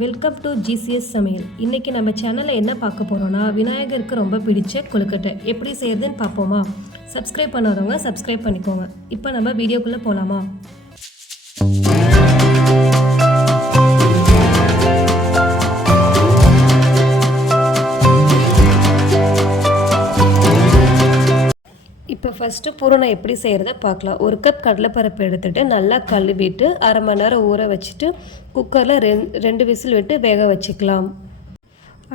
Welcome to GCS சமையல். இன்றைக்கி நம்ம சேனலில் என்ன பார்க்க போகிறோன்னா, விநாயகருக்கு ரொம்ப பிடிச்ச கொழுக்கட்டை எப்படி செய்யறதுன்னு பார்ப்போமா. சப்ஸ்கிரைப் பண்ணாதவங்க சப்ஸ்கிரைப் பண்ணிக்கோங்க. இப்போ நம்ம வீடியோக்குள்ளே போகலாமா. இப்போ ஃபஸ்ட்டு பூரணம் எப்படி செய்கிறத பார்க்கலாம். ஒரு கப் கடலைப்பருப்பு எடுத்துகிட்டு நல்லா கழுவிட்டு அரை மணி நேரம் ஊற வச்சுட்டு குக்கரில் ரெண்டு விசில் விட்டு வேக வச்சுக்கலாம்.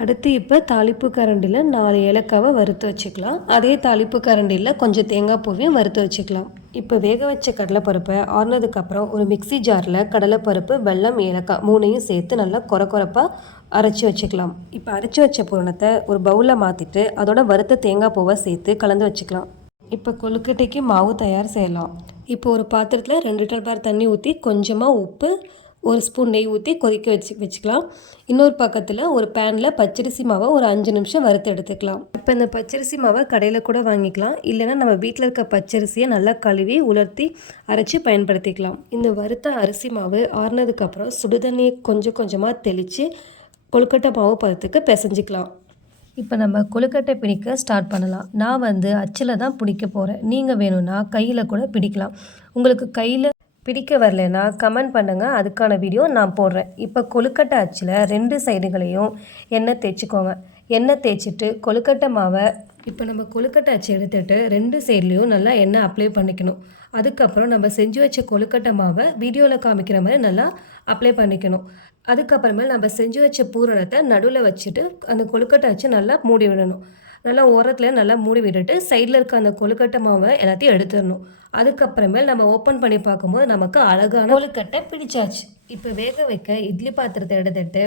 அடுத்து இப்போ தாளிப்பு கரண்டியில் 4 ஏலக்காவை வறுத்து வச்சுக்கலாம். அதே தாளிப்பு கரண்டியில் கொஞ்சம் தேங்காய் பூவையும் வறுத்து வச்சுக்கலாம். இப்போ வேக வச்ச கடலைப்பருப்பை ஆறுனதுக்கப்புறம் ஒரு மிக்சி ஜாரில் கடலைப்பருப்பு, வெல்லம், ஏலக்காய் 3ஐயும் சேர்த்து நல்லா கொரப்பாக அரைச்சி வச்சுக்கலாம். இப்போ அரைச்சி வச்ச பூரணத்தை ஒரு பவுலில் மாற்றிட்டு அதோட வறுத்த தேங்காய் பூவை சேர்த்து கலந்து வச்சுக்கலாம். இப்போ கொழுக்கட்டைக்கு மாவு தயார் செய்யலாம். இப்போ ஒரு பாத்திரத்தில் 2 டம்ளர் தண்ணி ஊற்றி கொஞ்சமாக உப்பு, 1 ஸ்பூன் நெய் ஊற்றி கொதிக்க வச்சுக்கலாம். இன்னொரு பக்கத்தில் ஒரு பேனில் பச்சரிசி மாவை ஒரு 5 நிமிஷம் வறுத்து எடுத்துக்கலாம். இப்போ இந்த பச்சரிசி மாவை கடையில் கூட வாங்கிக்கலாம், இல்லைன்னா நம்ம வீட்டில் இருக்க பச்சரிசியை நல்லா கழுவி உலர்த்தி அரைச்சி பயன்படுத்திக்கலாம். இந்த வறுத்த அரிசி மாவு ஆறுனதுக்கப்புறம் சுடுதண்ணியை கொஞ்சம் கொஞ்சமாக தெளித்து கொழுக்கட்டை மாவு பதத்துக்கு பிசைஞ்சிக்கலாம். இப்போ நம்ம கொழுக்கட்டை பிடிக்க ஸ்டார்ட் பண்ணலாம். நான் அச்சில் தான் பிடிக்க போகிறேன். நீங்கள் வேணும்னா கையில் கூட பிடிக்கலாம். உங்களுக்கு கையில் பிடிக்க வரலைன்னா கமெண்ட் பண்ணுங்கள், அதுக்கான வீடியோ நான் போடுறேன். இப்போ கொழுக்கட்டை அச்சில் 2 சைடுகளையும் எண்ணெய் தேய்ச்சிக்கோங்க. எண்ணெய் தேய்ச்சிட்டு கொழுக்கட்டை மாவை இப்போ நம்ம கொழுக்கட்டை அச்சு எடுத்துகிட்டு 2 சைட்லேயும் நல்லா எண்ணெய் அப்ளை பண்ணிக்கணும். அதுக்கப்புறம் நம்ம செஞ்சு வச்ச கொழுக்கட்டை மாவை வீடியோவில் காமிக்கிற மாதிரி நல்லா அப்ளை பண்ணிக்கணும். அதுக்கப்புறமே நம்ம செஞ்சு வச்ச பூரணத்தை நடுவில் வச்சுட்டு அந்த கொழுக்கட்டை வச்சு நல்லா மூடி விடணும். நல்லா ஓரத்தில் நல்லா மூடி விட்டுட்டு சைடில் இருக்க அந்த கொழுக்கட்டை மாவை எல்லாத்தையும் எடுத்துடணும். அதுக்கப்புறமேல் நம்ம ஓப்பன் பண்ணி பார்க்கும்போது நமக்கு அழகான கொழுக்கட்டை பிடிச்சாச்சு. இப்போ வேக வைக்க இட்லி பாத்திரத்தை எடுத்துகிட்டு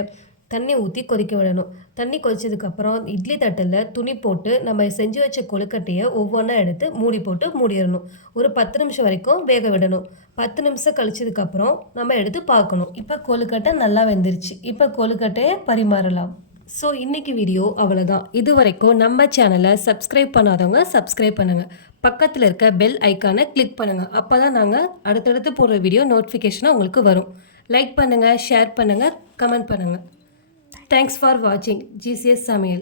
தண்ணி ஊற்றி கொதிக்க விடணும். தண்ணி கொதிச்சதுக்கப்புறம் இட்லி தட்டில் துணி போட்டு நம்ம செஞ்சு வச்ச கொழுக்கட்டையை ஒவ்வொன்றா எடுத்து மூடி போட்டு மூடிடணும். ஒரு 10 நிமிஷம் வரைக்கும் வேக விடணும். 10 நிமிஷம் கழிச்சதுக்கப்புறம் நம்ம எடுத்து பார்க்கணும். இப்போ கொழுக்கட்டை நல்லா வெந்துருச்சு. இப்போ கொழுக்கட்டையை பரிமாறலாம். ஸோ இன்றைக்கி வீடியோ அவ்வளோதான். இது வரைக்கும் நம்ம சேனலை சப்ஸ்கிரைப் பண்ணாதவங்க சப்ஸ்கிரைப் பண்ணுங்கள். பக்கத்தில் இருக்க பெல் ஐக்கானை கிளிக் பண்ணுங்கள். அப்போ தான் நாங்கள் அடுத்தடுத்து போடுற வீடியோ நோட்டிஃபிகேஷனாக உங்களுக்கு வரும். லைக் பண்ணுங்கள், ஷேர் பண்ணுங்கள், கமெண்ட் பண்ணுங்கள். Thanks for watching GCS Samayal.